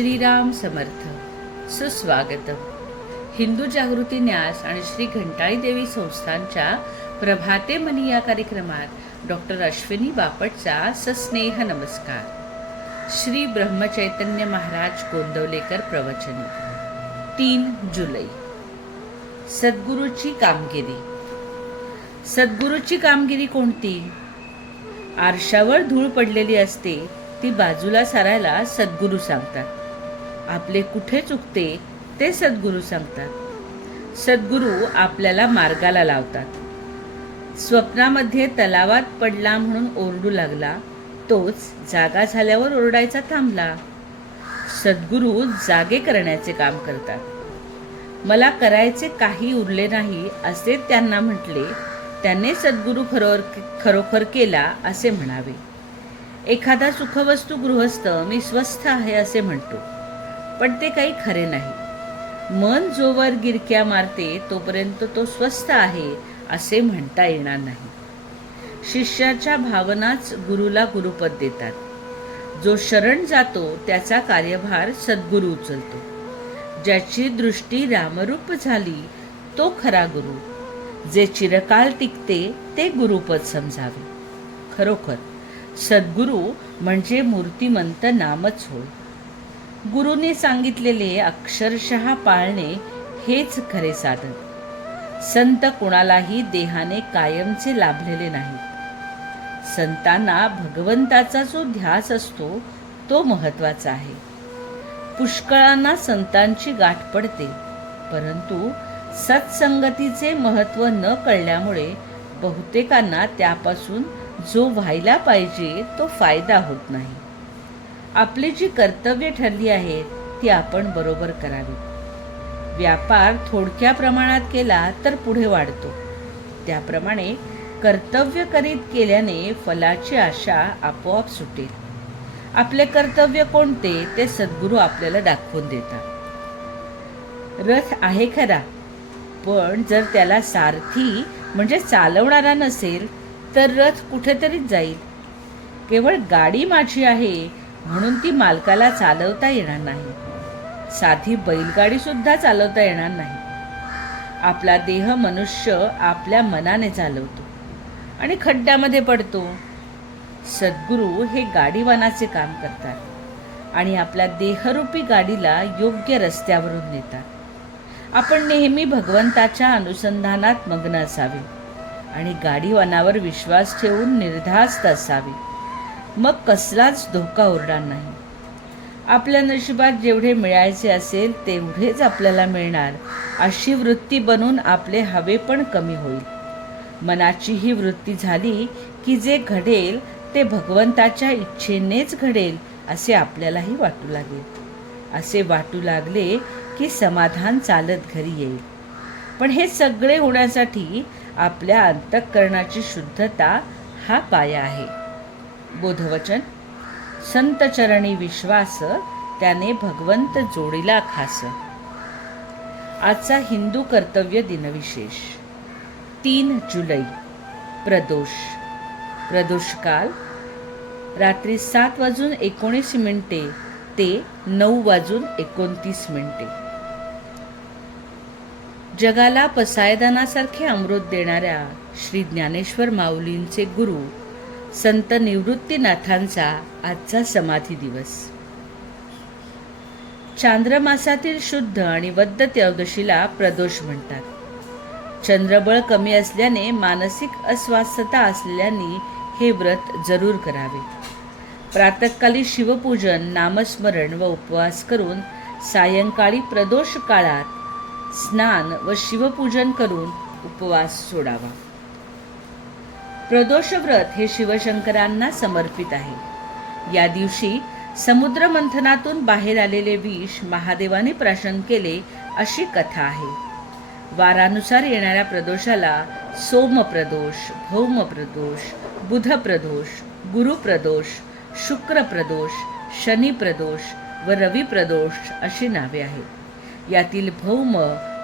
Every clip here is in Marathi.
श्रीराम समर्थ. सुस्वागतम. हिंदू जागृती न्यास आणि श्री घंटाळी देवी संस्थांच्या प्रभाते मनी या कार्यक्रमात डॉक्टर अश्विनी बापटचा सस्नेह नमस्कार. श्री ब्रह्मचैतन्य महाराज गोंदवलेकर प्रवचने. 3 जुलै. सद्गुरूची कामगिरी. सद्गुरूची कामगिरी कोणती? आरशावर धूळ पडलेली असते ती बाजूला सारायला सद्गुरू सांगतात. आपले कुठे चुकते ते सद्गुरू सांगतात. सद्गुरू आपल्याला मार्गाला लावतात. स्वप्नामध्ये तलावात पडला म्हणून ओरडू लागला, तोच जागा झाल्यावर ओरडायचा थांबला. सद्गुरू जागे करण्याचे काम करतात. मला करायचे काही उरले नाही असे त्यांना म्हटले, त्याने सद्गुरू खरोखर केला असे म्हणावे. एखादा सुखवस्तू गृहस्थ मी स्वस्थ आहे असे म्हणतो, पण ते काही खरे नाही. मन जोवर गिरक्या मारते तोपर्यंत तो स्वस्थ आहे असे म्हणता येणार नाही. शिष्याच्या भावनाच गुरुला गुरुपद देतात. जो शरण जातो त्याचा कार्यभार सद्गुरू उचलतो. ज्याची दृष्टी रामरूप झाली तो खरा गुरु. जे चिरकाल टिकते ते गुरुपद समजावे. खरोखर सद्गुरू म्हणजे मूर्तिमंत नामच होय. गुरुने सांगितलेले अक्षरशः पाळणे हेच खरे साधन. संत कुणालाही देहाने कायमचे लाभलेले नाहीत. संतांना भगवंताचा जो ध्यास असतो तो महत्वाचा आहे. पुष्कळांना संतांची गाठ पडते, परंतु सत्संगतीचे महत्त्व न कळल्यामुळे बहुतेकांना त्यापासून जो व्हायला पाहिजे तो फायदा होत नाही. आपली जी कर्तव्य ठरली आहेत ती आपण बरोबर करावी. व्यापार थोडक्या प्रमाणात केला तर पुढे वाढतो. त्याप्रमाणे कर्तव्य करीत केल्याने फलाची आशा आपोआप सुटेल. आपले कर्तव्य कोणते ते सद्गुरू आपल्याला दाखवून देतात. रथ आहे खरा, पण जर त्याला सारथी म्हणजे चालवणारा नसेल तर रथ कुठेतरीच जाईल. केवळ गाडी माझी आहे म्हणून ती मालकाला चालवता येणार नाही. साधी बैलगाडी सुद्धा चालवता येणार नाही. आपला देह मनुष्य आपल्या मनाने चालवतो आणि खड्ड्यामध्ये पडतो. सद्गुरू हे गाडीवानाचे काम करतात आणि आपल्या देहरूपी गाडीला योग्य रस्त्यावरून नेतात. आपण नेहमी भगवंताच्या अनुसंधानात मग्न असावे आणि गाडीवानावर विश्वास ठेवून निर्धास्त असावे. मग कसलाच धोका उरणार नाही. आपल्या नशिबात जेवढे मिळायचे असेल तेवढेच आपल्याला मिळणार अशी वृत्ती बनून आपले हवे पण कमी होईल. मनाची ही वृत्ती झाली की जे घडेल ते भगवंताच्या इच्छेनेच घडेल असे आपल्यालाही वाटू लागेल. असे वाटू लागले की समाधान चालत घरी येईल. पण हे सगळे होण्यासाठी आपल्या अंतःकरणाची शुद्धता हा पाया आहे. बोधवचन. संत चरणी विश्वास, त्याने भगवंत जोडीला खास. आजचा हिंदू कर्तव्य दिनविशेष. 3 जुलै. प्रदोष. प्रदोषकाल रात्री 7:19 ते 9:29. जगाला पसायदानासारखे अमृत देणाऱ्या श्री ज्ञानेश्वर माऊलींचे गुरु संत निवृत्तीनाथांचा आजचा समाधी दिवस. चांद्रमासातील शुद्ध आणि वद्य त्रयोदशीला प्रदोष म्हणतात. चंद्रबळ कमी असल्याने मानसिक अस्वास्थता असलेल्यांनी हे व्रत जरूर करावे. प्रातःकाली शिवपूजन, नामस्मरण व उपवास करून सायंकाळी प्रदोष काळात स्नान व शिवपूजन करून उपवास सोडावा. प्रदोष व्रत हे शिवशंकरांना समर्पित आहे. या दिवशी समुद्र मंथनातून बाहेर आलेले विष महादेवाने प्राशन केले अशी कथा आहे. वारानुसार येणाऱ्या प्रदोषाला सोमप्रदोष, भौमप्रदोष, बुधप्रदोष, गुरुप्रदोष, शुक्रप्रदोष, शनिप्रदोष व रविप्रदोष अशी नावे आहेत. यातील भौम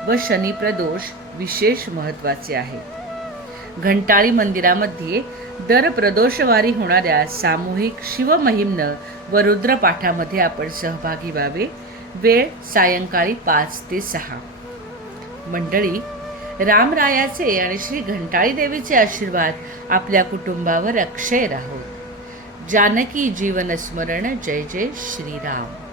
व शनिप्रदोष विशेष महत्त्वाचे आहेत. घंटाळी मंदिरामध्ये दर प्रदोषवारी होणाऱ्या सामूहिक शिवमहिम्न व रुद्रपाठामध्ये आपण सहभागी व्हावे. वेळ सायंकाळी 5 ते 6. मंडळी, रामरायाचे आणि श्री घंटाळी देवीचे आशीर्वाद आपल्या कुटुंबावर अक्षय राहो. जानकी जीवन स्मरण. जय जय श्रीराम.